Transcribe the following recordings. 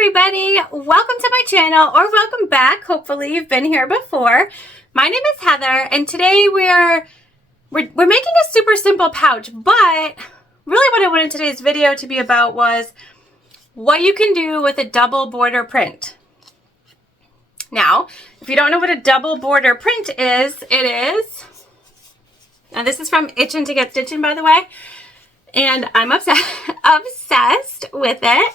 everybody, welcome to my channel, or welcome back. Hopefully you've been here before. My name is Heather, and today we're making a super simple pouch, but really what I wanted today's video to be about was what you can do with a double border print. Now, if you don't know what a double border print is, now this is from Itchin' to Get Stitchin', by the way, and I'm obsessed with it.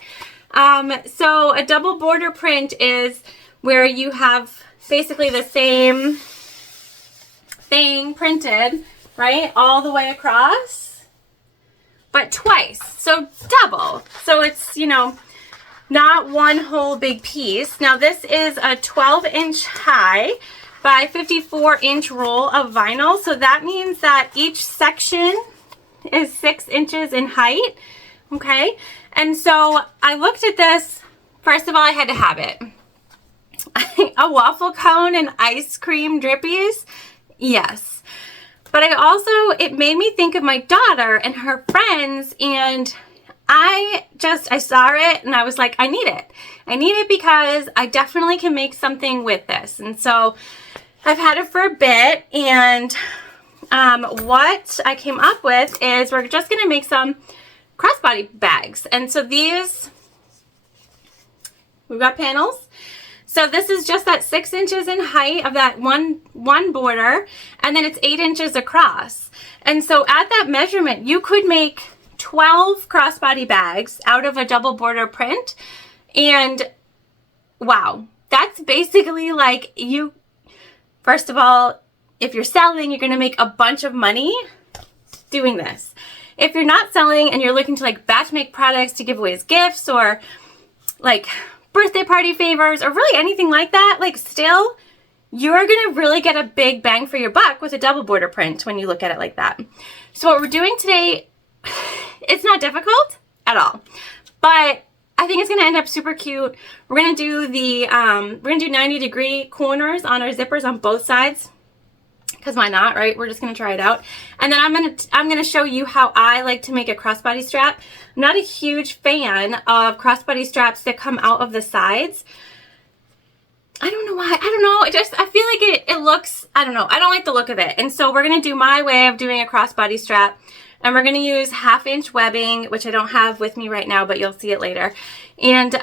So a double border print is where you have basically the same thing printed, right, all the way across, but twice, so double. So it's, you know, not one whole big piece. Now this is a 12-inch high by 54-inch roll of vinyl, so that means that each section is 6 inches in height, okay? And so I looked at this. First of all, I had to have it. A waffle cone and ice cream drippies? Yes. But it made me think of my daughter and her friends, and I saw it and I was like, I need it. I need it because I definitely can make something with this. And so I've had it for a bit, and what I came up with is we're just going to make some crossbody bags. And so these, we've got panels. So this is just that 6 inches in height of that one border, and then it's 8 inches across. And so at that measurement, you could make 12 crossbody bags out of a double border print. And wow, that's basically like first of all, if you're selling, you're going to make a bunch of money doing this. If you're not selling and you're looking to like batch make products to give away as gifts, or like birthday party favors, or really anything like that, like still, you're going to really get a big bang for your buck with a double border print when you look at it like that. So what we're doing today, it's not difficult at all, but I think it's going to end up super cute. We're going to do 90-degree corners on our zippers on both sides. Because why not, right? We're just going to try it out. And then I'm going to show you how I like to make a crossbody strap. I'm not a huge fan of crossbody straps that come out of the sides. I don't know why. I don't know. I feel like it looks, I don't know. I don't like the look of it. And so we're going to do my way of doing a crossbody strap. And we're going to use 1/2-inch webbing, which I don't have with me right now, but you'll see it later. And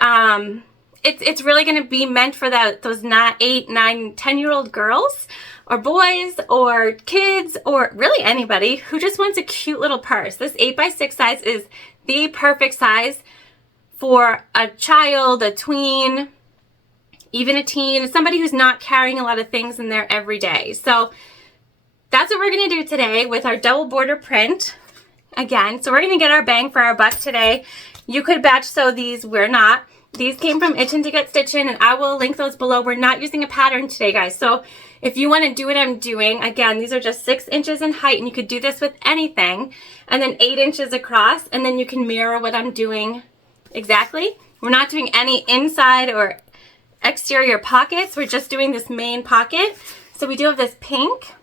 it's really going to be meant for those 8, 9, 10-year-old girls, or boys, or kids, or really anybody who just wants a cute little purse. This 8x6 size is the perfect size for a child, a tween, even a teen, somebody who's not carrying a lot of things in there every day. So that's what we're going to do today with our double border print. Again, so we're going to get our bang for our buck today. You could batch sew these. We're not. These came from Itchin' to Get Stitchin', and I will link those below. We're not using a pattern today, guys. So if you want to do what I'm doing, again, these are just 6 inches in height, and you could do this with anything, and then 8 inches across, and then you can mirror what I'm doing exactly. We're not doing any inside or exterior pockets. We're just doing this main pocket. So we do have this pink.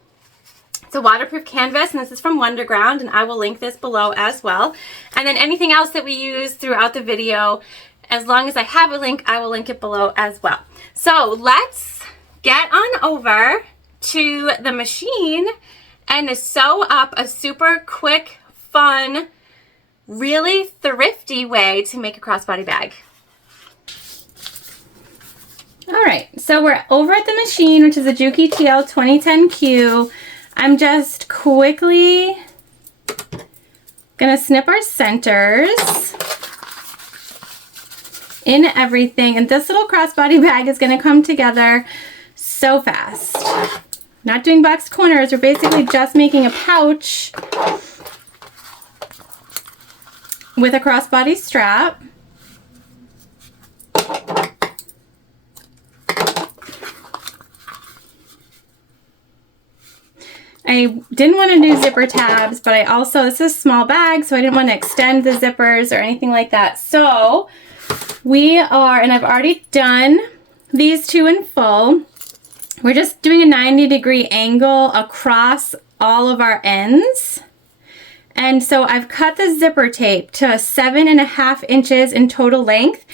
It's a waterproof canvas, and this is from Wonderground, and I will link this below as well. And then anything else that we use throughout the video, as long as I have a link, I will link it below as well. So let's get on over to the machine and sew up a super quick, fun, really thrifty way to make a crossbody bag. All right, so we're over at the machine, which is a Juki TL 2010Q. I'm just quickly gonna snip our centers in everything, and this little crossbody bag is going to come together so fast. Not doing boxed corners, we're basically just making a pouch with a crossbody strap. I didn't want to do zipper tabs, but this is a small bag, so I didn't want to extend the zippers or anything like that. So and I've already done these two in full. We're just doing a 90-degree angle across all of our ends. And so I've cut the zipper tape to 7.5 inches in total length.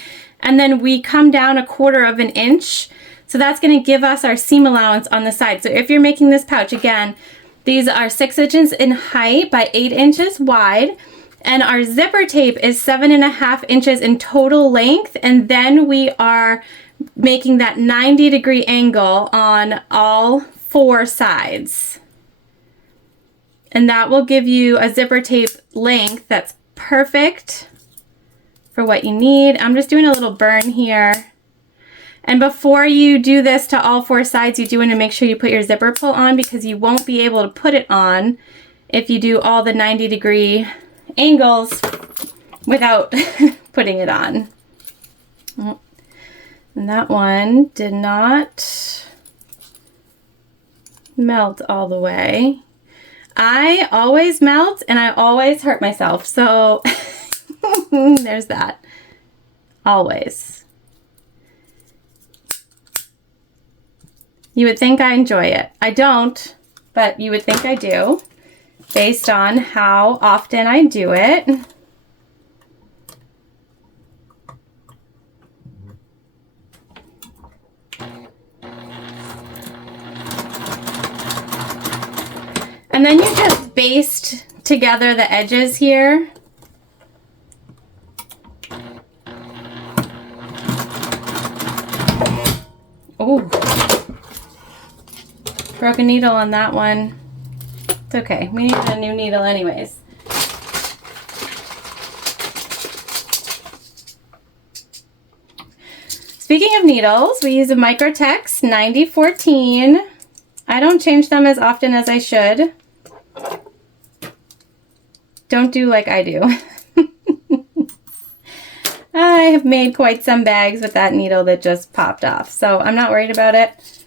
and then we come down 1/4 of an inch. So that's going to give us our seam allowance on the side. So if you're making this pouch, again, these are 6 inches in height by 8 inches wide. And our zipper tape is 7.5 inches in total length. And then we are making that 90-degree angle on all 4 sides. And that will give you a zipper tape length that's perfect for what you need. I'm just doing a little burn here. And before you do this to all 4 sides, you do want to make sure you put your zipper pull on, because you won't be able to put it on if you do all the 90-degree angles without putting it on. Oh, and that one did not melt all the way. I always melt and I always hurt myself, so there's that. Always. You would think I enjoy it. I don't, but you would think I do, based on how often I do it. And then you just baste together the edges here. Oh. Broken needle on that one. It's okay. We need a new needle anyways. Speaking of needles, we use a Microtex 9014. I don't change them as often as I should. Don't do like I do. I have made quite some bags with that needle that just popped off, so I'm not worried about it.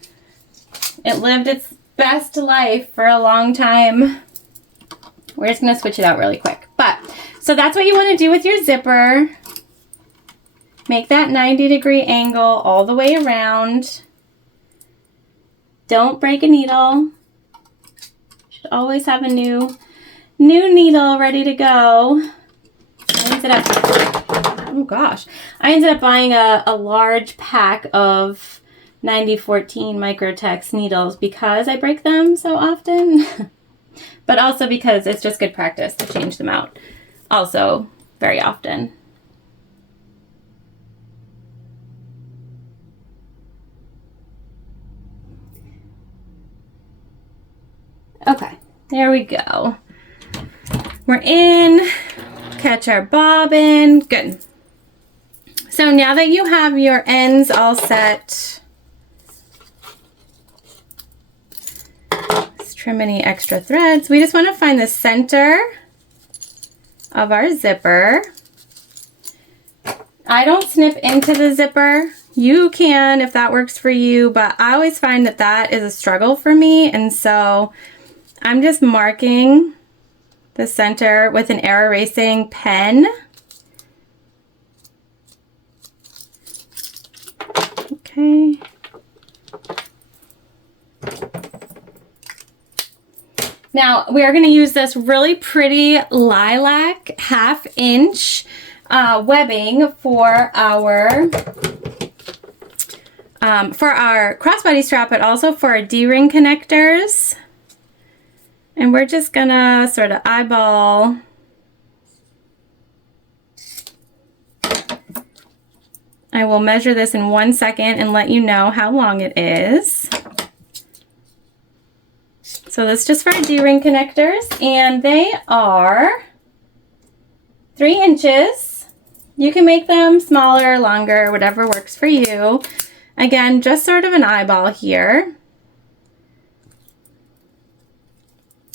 It lived its best life for a long time. We're just going to switch it out really quick. So that's what you want to do with your zipper. Make that 90-degree angle all the way around. Don't break a needle. Should always have a new needle ready to go. I ended up buying a large pack of 9014 Microtex needles because I break them so often, but also because it's just good practice to change them out also very often. Okay, there we go. We're in. Catch our bobbin. Good. So now that you have your ends all set, let's trim any extra threads. We just want to find the center of our zipper. I don't snip into the zipper. You can if that works for you, but I always find that that is a struggle for me, and so I'm just marking the center with an air erasing pen. Okay. Now we are going to use this really pretty lilac 1/2 inch webbing for our crossbody strap, but also for our D-ring connectors. And we're just gonna sort of eyeball I will measure this in 1 second and let you know how long it is. So this is just for our D-ring connectors, and they are 3 inches. You can make them smaller, longer, whatever works for you. Again, just sort of an eyeball here.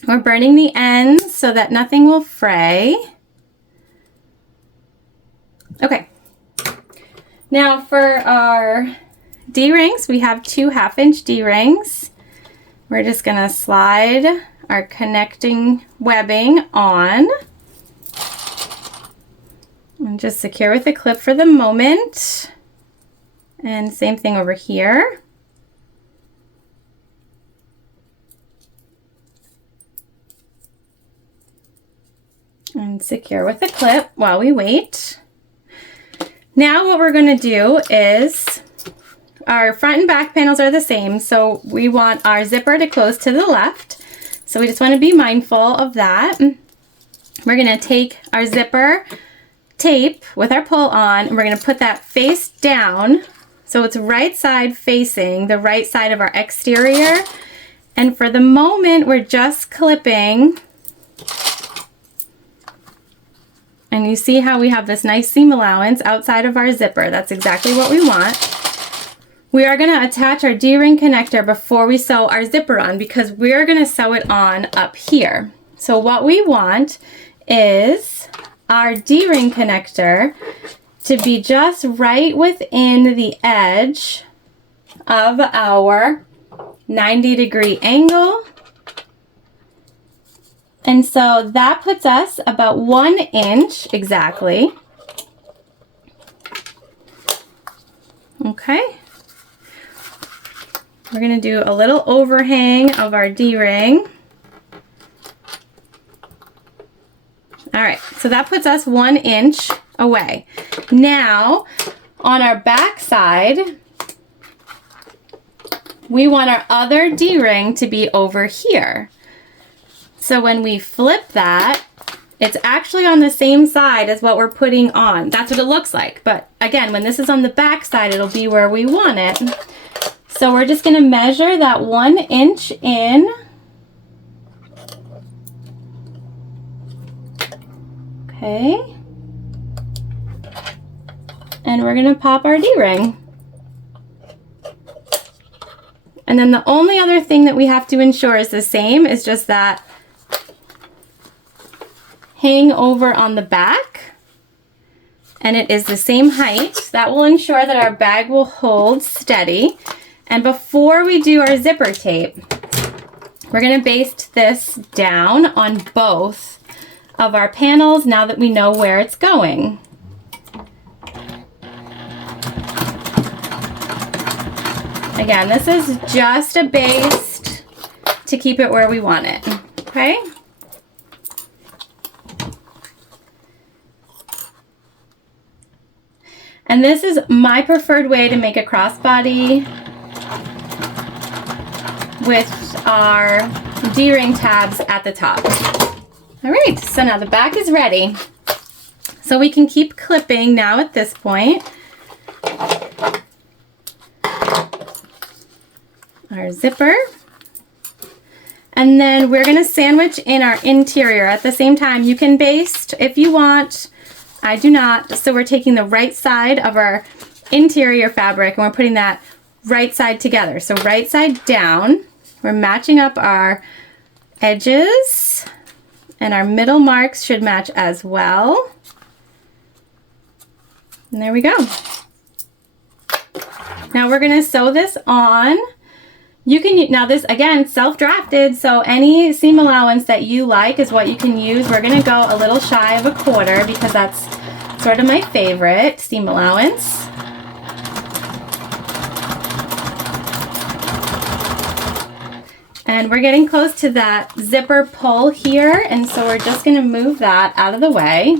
We're burning the ends so that nothing will fray. Okay. Now for our D-rings, we have 2 1/2 inch D-rings. We're just gonna slide our connecting webbing on and just secure with a clip for the moment. And same thing over here. And secure with a clip while we wait. Now what we're going to do is, our front and back panels are the same, so we want our zipper to close to the left. So we just want to be mindful of that. We're going to take our zipper tape with our pull on, and we're going to put that face down so it's right side facing the right side of our exterior. And for the moment, we're just clipping. And you see how we have this nice seam allowance outside of our zipper. That's exactly what we want. We are going to attach our D-ring connector before we sew our zipper on, because we're going to sew it on up here. So what we want is our D-ring connector to be just right within the edge of our 90-degree angle. And so that puts us about 1 inch exactly. Okay. We're going to do a little overhang of our D-ring. All right, so that puts us 1 inch away. Now, on our back side, we want our other D-ring to be over here. So when we flip that, it's actually on the same side as what we're putting on. That's what it looks like. But again, when this is on the back side, it'll be where we want it. So we're just going to measure that 1 inch in. Okay. And we're going to pop our D-ring. And then the only other thing that we have to ensure is the same, is just that hang over on the back, and it is the same height. That will ensure that our bag will hold steady. And before we do our zipper tape, we're going to baste this down on both of our panels now that we know where it's going. Again, this is just a baste to keep it where we want it, okay? And this is my preferred way to make a crossbody with our D-ring tabs at the top. All right, so now the back is ready. So we can keep clipping now at this point. Our zipper. And then we're going to sandwich in our interior. At the same time, you can baste if you want. I do not. So we're taking the right side of our interior fabric and we're putting that right side together. So right side down. We're matching up our edges, and our middle marks should match as well. And there we go. Now we're going to sew this on. You can, now this again, self-drafted, so any seam allowance that you like is what you can use. We're going to go a little shy of 1/4 because that's sort of my favorite seam allowance. And we're getting close to that zipper pull here, and so we're just going to move that out of the way.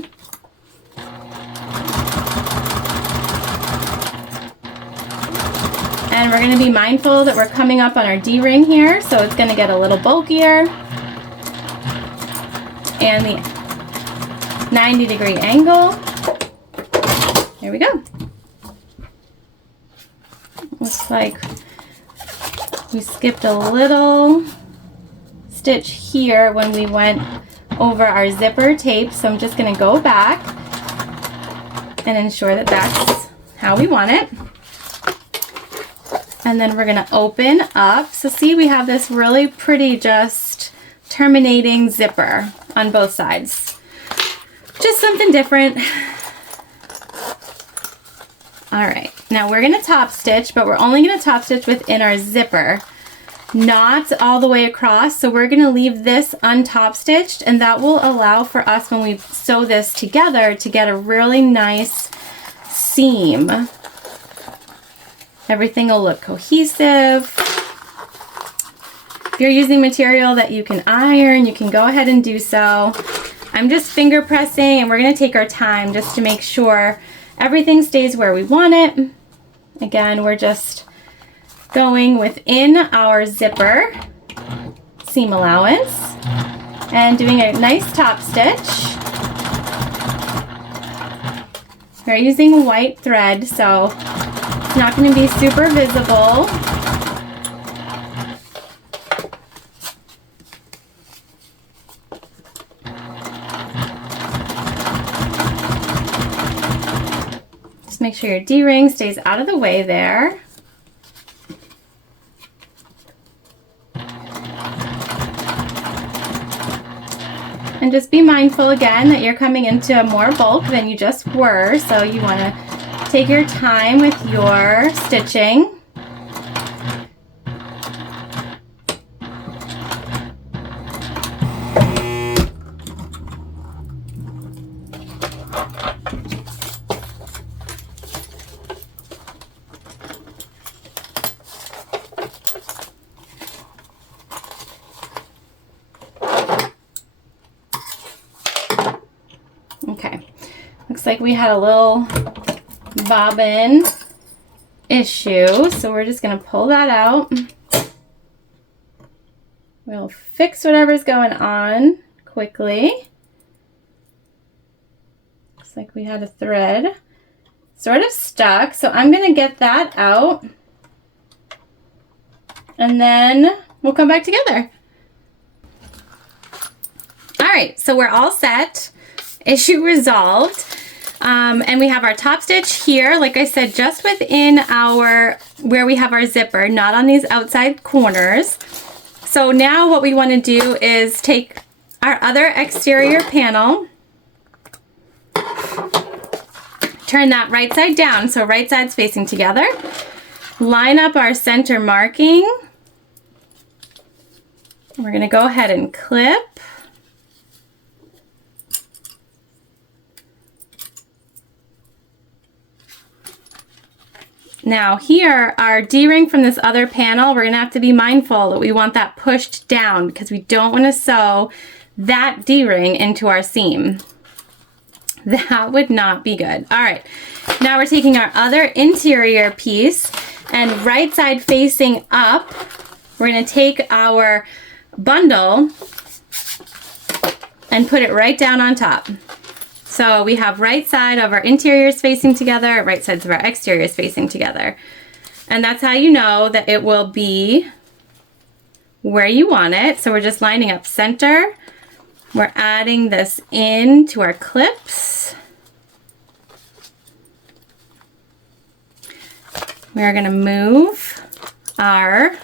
And we're going to be mindful that we're coming up on our D-ring here, so it's going to get a little bulkier. And the 90-degree angle. Here we go. Looks like we skipped a little stitch here when we went over our zipper tape, so I'm just going to go back and ensure that that's how we want it. And then we're going to open up. So see, we have this really pretty just terminating zipper on both sides. Just something different. All right, now we're going to top stitch, but we're only going to top stitch within our zipper, not all the way across. So we're going to leave this untop stitched, and that will allow for us when we sew this together to get a really nice seam. Everything will look cohesive. If you're using material that you can iron, you can go ahead and do so. I'm just finger pressing, and we're going to take our time just to make sure everything stays where we want it. Again, we're just going within our zipper seam allowance and doing a nice top stitch. We're using white thread, so it's not going to be super visible. Just make sure your D-ring stays out of the way there. And just be mindful again that you're coming into more bulk than you just were, so you want to take your time with your stitching. Okay, looks like we had a little bobbin issue, so we're just going to pull that out. We'll fix whatever's going on quickly. Looks like we had a thread sort of stuck, so I'm going to get that out, and then we'll come back together. All right, so we're all set. Issue resolved. And we have our top stitch here, like I said, just within our, where we have our zipper, not on these outside corners. So now what we want to do is take our other exterior panel, turn that right side down, so right side's facing together, line up our center marking. We're going to go ahead and clip. Now here, our D-ring from this other panel, we're going to have to be mindful that we want that pushed down because we don't want to sew that D-ring into our seam. That would not be good. All right, now we're taking our other interior piece and right side facing up, we're going to take our bundle and put it right down on top. So we have right side of our interiors facing together, right sides of our exteriors facing together. And that's how you know that it will be where you want it. So we're just lining up center. We're adding this in to our clips. We're going to move our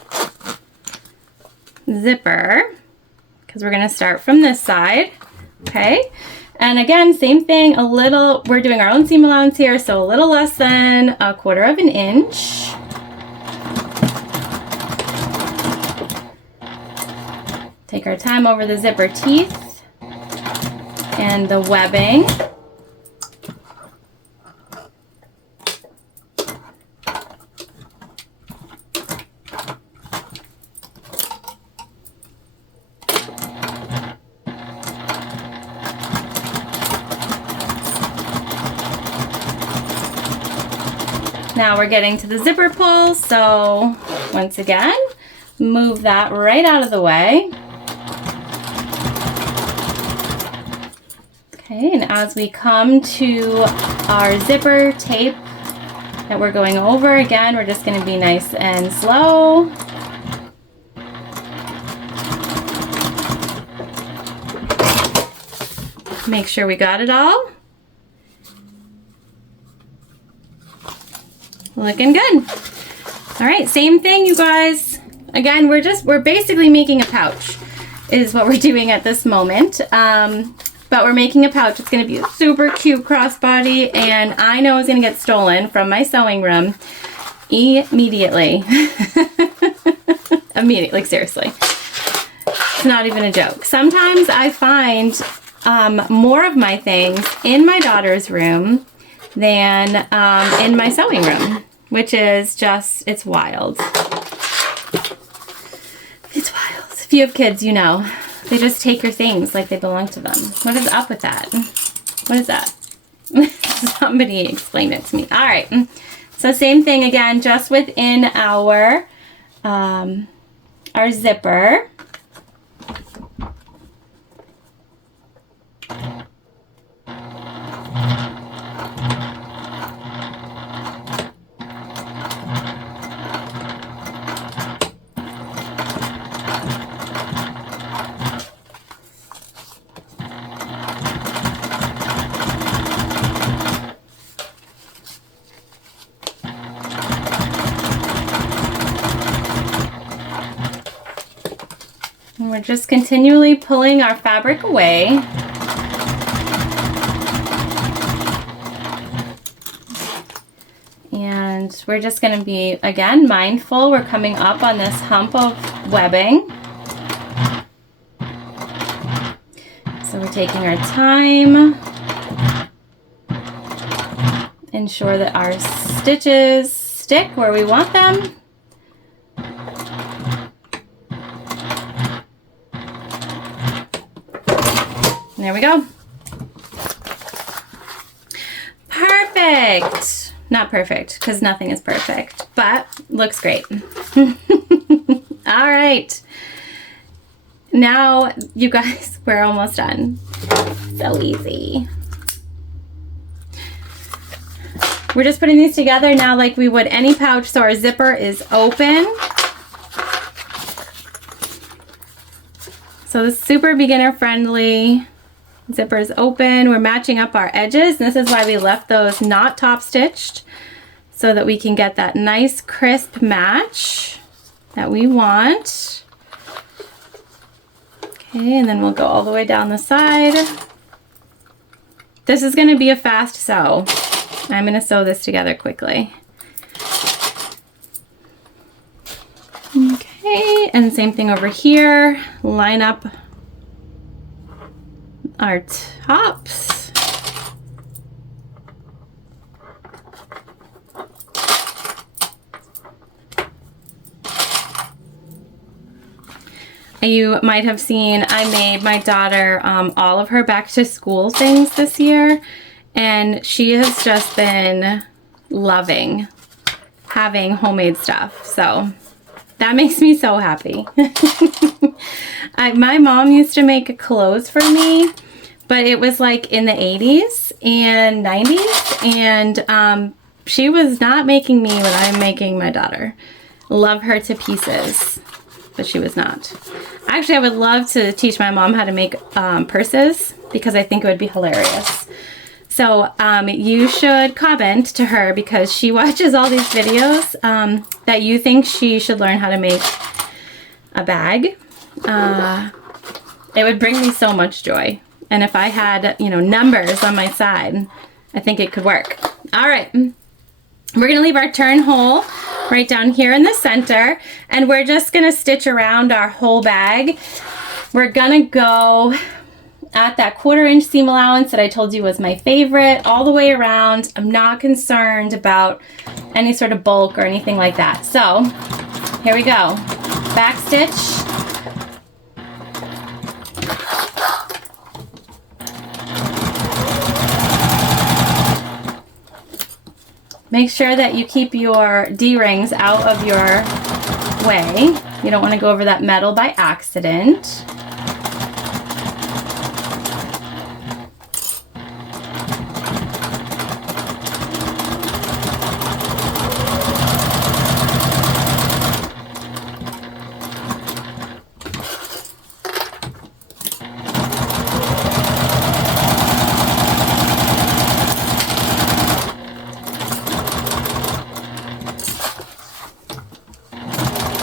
zipper because we're going to start from this side. Okay. And again, same thing, we're doing our own seam allowance here, so a little less than 1/4 inch. Take our time over the zipper teeth and the webbing. Now we're getting to the zipper pull, so once again, move that right out of the way. Okay, and as we come to our zipper tape that we're going over, again, we're just going to be nice and slow. Make sure we got it all. Looking good. All right, same thing, you guys. Again, we're basically making a pouch is what we're doing at this moment. But we're making a pouch. It's going to be a super cute crossbody, and I know it's going to get stolen from my sewing room immediately. Immediately, like seriously. It's not even a joke. Sometimes I find more of my things in my daughter's room than in my sewing room, which is just, it's wild. It's wild. If you have kids, you know, they just take your things like they belong to them. What is up with that? What is that? Somebody explained it to me. All right. So same thing again, just within our zipper. And we're just continually pulling our fabric away. And we're just going to be, again, mindful. We're coming up on this hump of webbing. So we're taking our time. Ensure that our stitches stick where we want them. There we go. Perfect. Not perfect, because nothing is perfect, but looks great. All right. Now, you guys, we're almost done. So easy. We're just putting these together now like we would any pouch, so our zipper is open. So this is super beginner friendly. Zipper is open. We're matching up our edges. This is why we left those not top stitched, so that we can get that nice crisp match that we want. Okay, and then we'll go all the way down the side. This is going to be a fast sew. I'm going to sew this together quickly. Okay, and same thing over here. Line up our tops. You might have seen I made my daughter all of her back to school things this year, and she has just been loving having homemade stuff. So that makes me so happy. My mom used to make clothes for me, but it was like in the 80s and 90s, and she was not making me what I'm making my daughter. Love her to pieces, but she was not. Actually, I would love to teach my mom how to make purses, because I think it would be hilarious. So you should comment to her, because she watches all these videos that you think she should learn how to make a bag. It would bring me so much joy. And if I had, you know, numbers on my side, I think it could work. All right. We're going to leave our turn hole right down here in the center, and we're just going to stitch around our whole bag. We're going to go at that 1/4 inch seam allowance that I told you was my favorite, all the way around. I'm not concerned about any sort of bulk or anything like that. So here we go. Back stitch. Make sure that you keep your D-rings out of your way. You don't want to go over that metal by accident.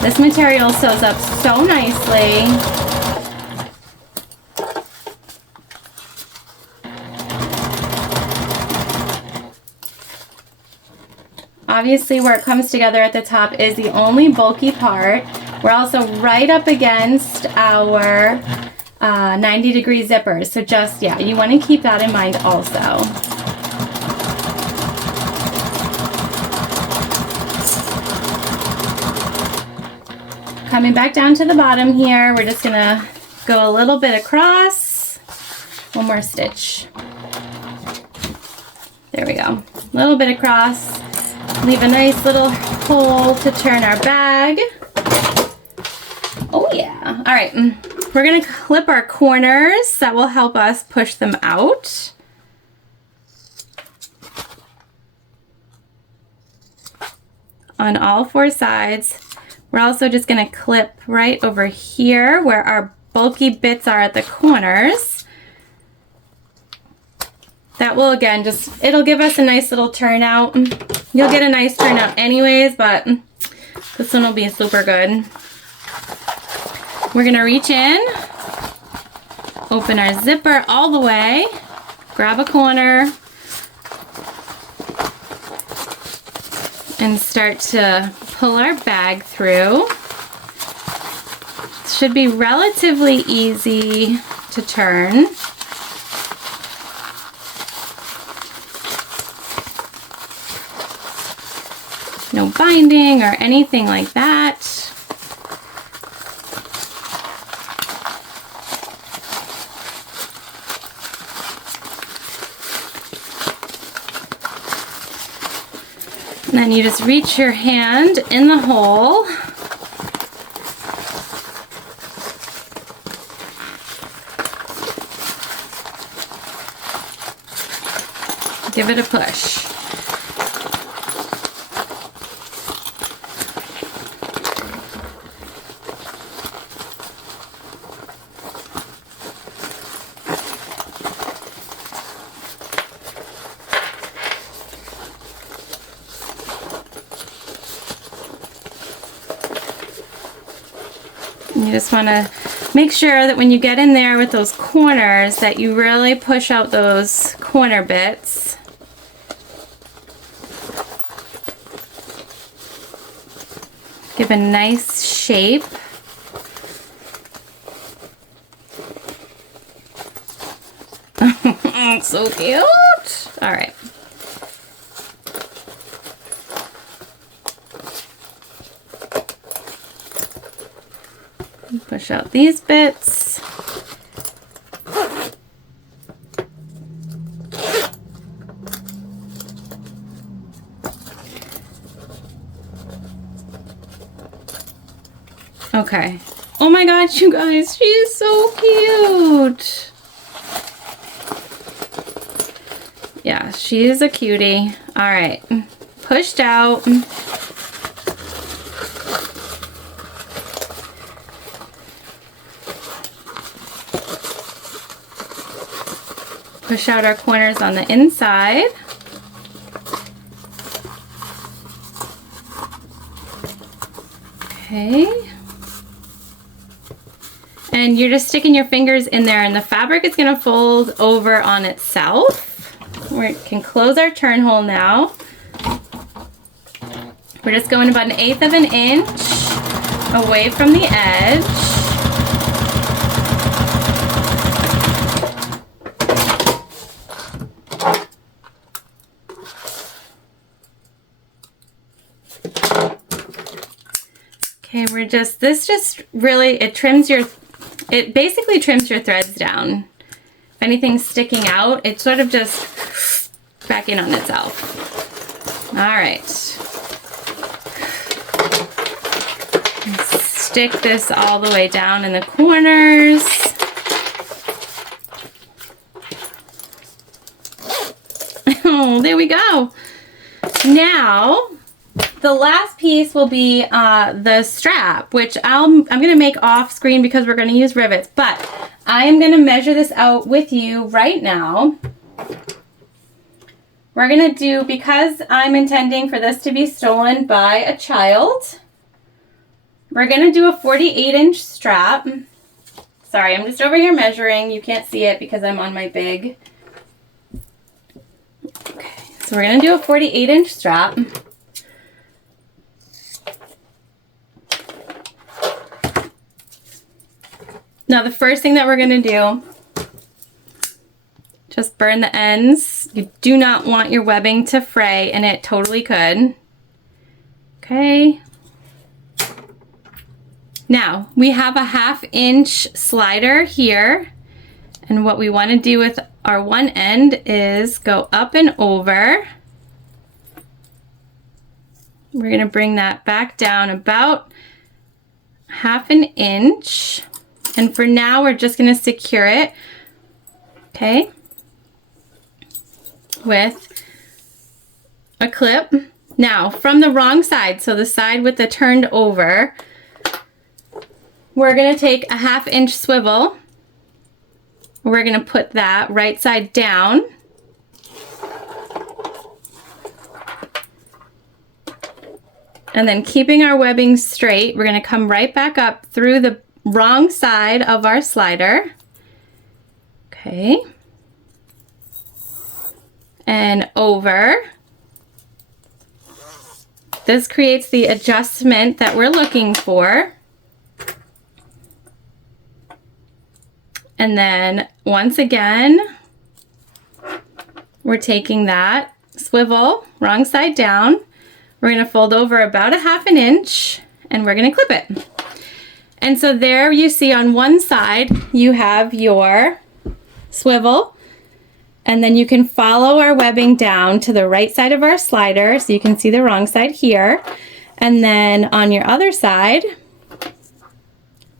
This material sews up so nicely. Obviously, where it comes together at the top is the only bulky part. We're also right up against our 90-degree zippers. So just, yeah, you want to keep that in mind also. Coming back down to the bottom here, we're just gonna go a little bit across. One more stitch. There we go. A little bit across. Leave a nice little hole to turn our bag. Oh yeah. All right, we're gonna clip our corners. That will help us push them out. On all four sides. We're also just gonna clip right over here where our bulky bits are at the corners. That will, again, it'll give us a nice little turnout. You'll get a nice turnout anyways, but this one will be super good. We're gonna reach in, open our zipper all the way, grab a corner, and start to pull our bag through. It should be relatively easy to turn. No binding or anything like that. And then you just reach your hand in the hole. Give it a push. You just want to make sure that when you get in there with those corners that you really push out those corner bits. Give a nice shape. So cute. All right. Push out these bits. Okay. Oh my gosh, you guys, she's so cute. Yeah, she's a cutie. All right, pushed out. Push out our corners on the inside. Okay. And you're just sticking your fingers in there and the fabric is going to fold over on itself. We can close our turn hole now. We're just going about 1/8 of an inch away from the edge. Okay, this just really, it basically trims your threads down. If anything's sticking out, it sort of just back in on itself. All right. Stick this all the way down in the corners. Oh, there we go. Now, the last piece will be the strap, which I'm going to make off screen because we're going to use rivets, but I am going to measure this out with you right now. We're going to do, because I'm intending for this to be stolen by a child, we're going to do a 48-inch strap. Sorry, I'm just over here measuring. You can't see it because I'm on my big. Okay, so we're going to do a 48-inch strap. Now the first thing that we're going to do, just burn the ends. You do not want your webbing to fray, and it totally could. Okay. Now we have a 1/2 inch slider here, And what we want to do with our one end is go up and over. We're going to bring that back down about 1/2 inch. And for now, we're just going to secure it, okay, with a clip. Now, from the wrong side, so the side with the turned over, we're going to take a 1/2 inch swivel. We're going to put that right side down. And then keeping our webbing straight, we're going to come right back up through the wrong side of our slider. Okay. And over. This creates the adjustment that we're looking for. And then once again, we're taking that swivel, wrong side down. We're going to fold over about a 1/2 inch and we're going to clip it. And so there you see on one side you have your swivel, and then you can follow our webbing down to the right side of our slider so you can see the wrong side here. And then on your other side,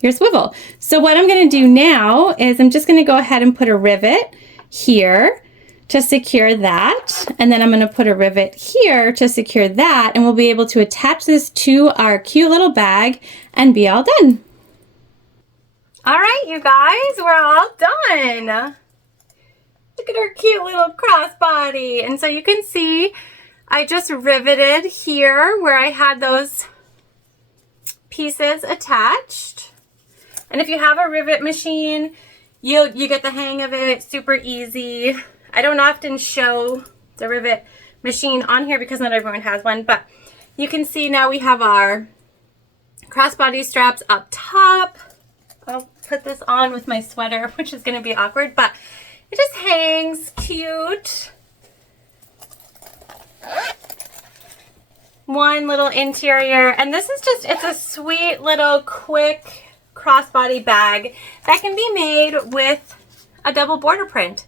your swivel. So what I'm going to do now is I'm just going to go ahead and put a rivet here to secure that, and then I'm going to put a rivet here to secure that, and we'll be able to attach this to our cute little bag and be all done. All right, you guys, we're all done. Look at our cute little crossbody. And so you can see I just riveted here where I had those pieces attached. And if you have a rivet machine, you get the hang of it. It's super easy. I don't often show the rivet machine on here because not everyone has one, but you can see now we have our crossbody straps up top. I'll put this on with my sweater, which is going to be awkward, but it just hangs cute. One little interior, and this is just, it's a sweet little quick crossbody bag that can be made with a double border print.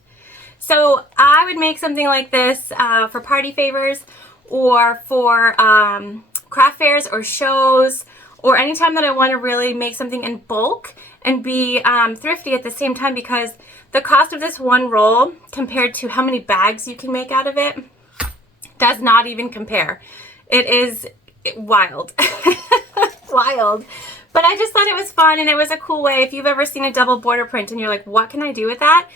So I would make something like this for party favors or for craft fairs or shows, or anytime that I want to really make something in bulk and be thrifty at the same time, because the cost of this one roll compared to how many bags you can make out of it does not even compare. It is wild. Wild. But I just thought it was fun and it was a cool way. If you've ever seen a double border print and you're like, what can I do with that?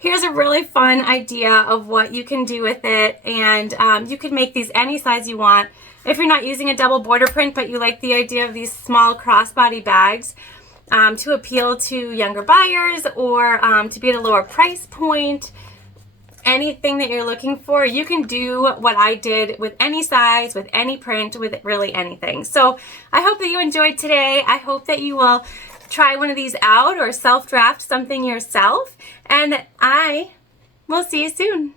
Here's a really fun idea of what you can do with it, and you can make these any size you want. If you're not using a double border print but you like the idea of these small crossbody bags to appeal to younger buyers or to be at a lower price point, anything that you're looking for, you can do what I did with any size, with any print, with really anything. So I hope that you enjoyed today. I hope that you will try one of these out or self-draft something yourself, and I will see you soon.